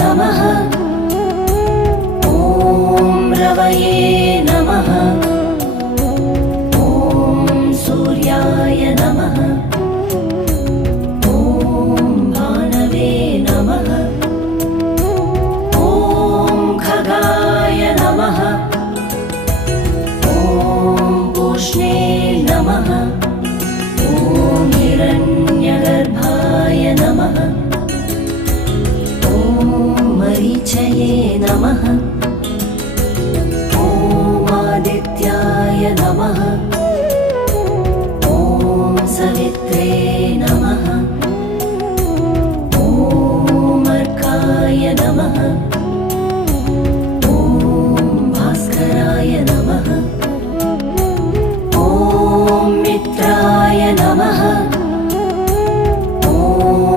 नमः। ॐ रवये नमः। ॐ सूर्याय नमः। ॐ भानवे नमः। ॐ खगाय नमः। ॐ पूष्णे नमः। ॐ हिरण्यगर्भाय नमः। ॐ मरीचये नमः। ॐ आदित्याय नमः। ॐ सवित्रे नमः।